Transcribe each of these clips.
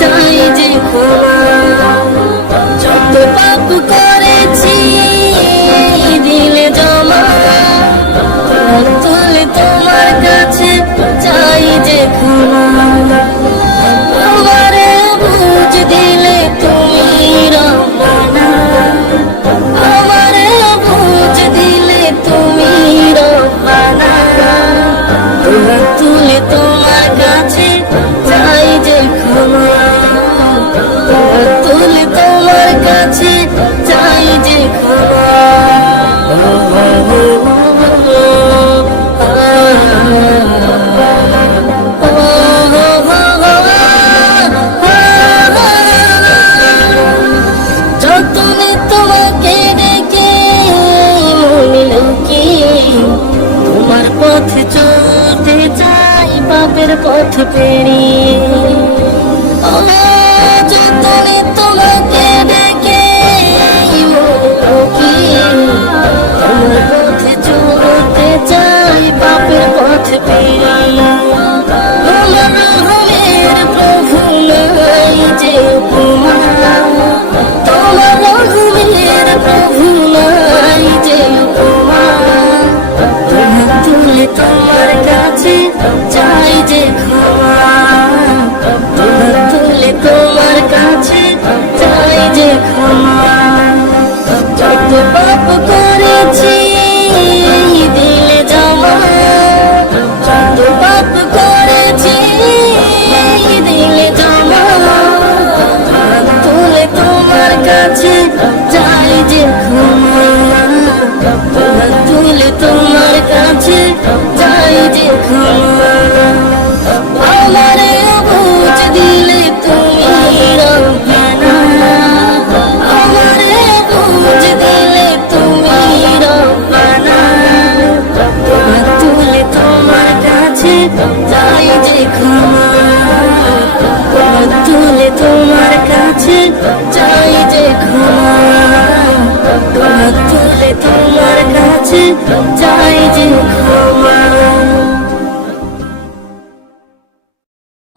চাই যে দিলে জমা। তুলে তোমার চাই যে ক্ষমা আমারে দিলে তুমি রমানা আমারে বুঝ দিলে তুমি তুলে তোমার কাছে চাই যে তোমার পথ চলতে চাই পাপের পথ পেরিয়ে। যে উপমা তোমার রহমের প্রভু যে ক্ষমা আমারে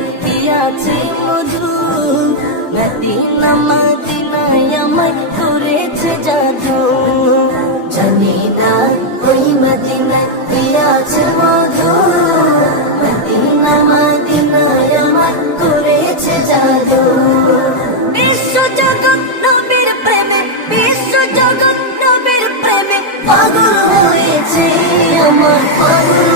মদিনায় কি মধু মদিনা মদিনায় আমায় করেছে জাদু। জানি না ওই মদিনায় কি মধু। মদিনা মদিনায় আমায় করেছে জাদু। বিশ্ব জগৎ নবীর প্রেমে বিশ্ব জগৎ নবীর প্রেমে পাগল হয়েছে আমার পাগল।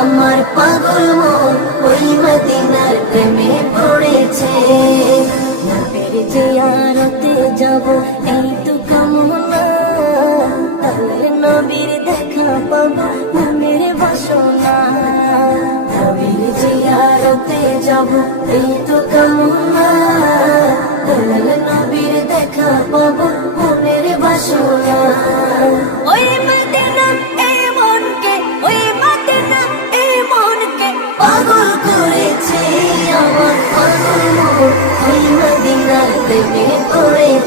আমার পাগল মন ওই মদিনার প্রেমে পড়েছে। নবীর যাব এই তো কামনা নবীর দেখা পাবো মনের বাসনা। নবীর জিয়ারতে যাব এই তো কামনা নবীর দেখা পাবো বাসনা।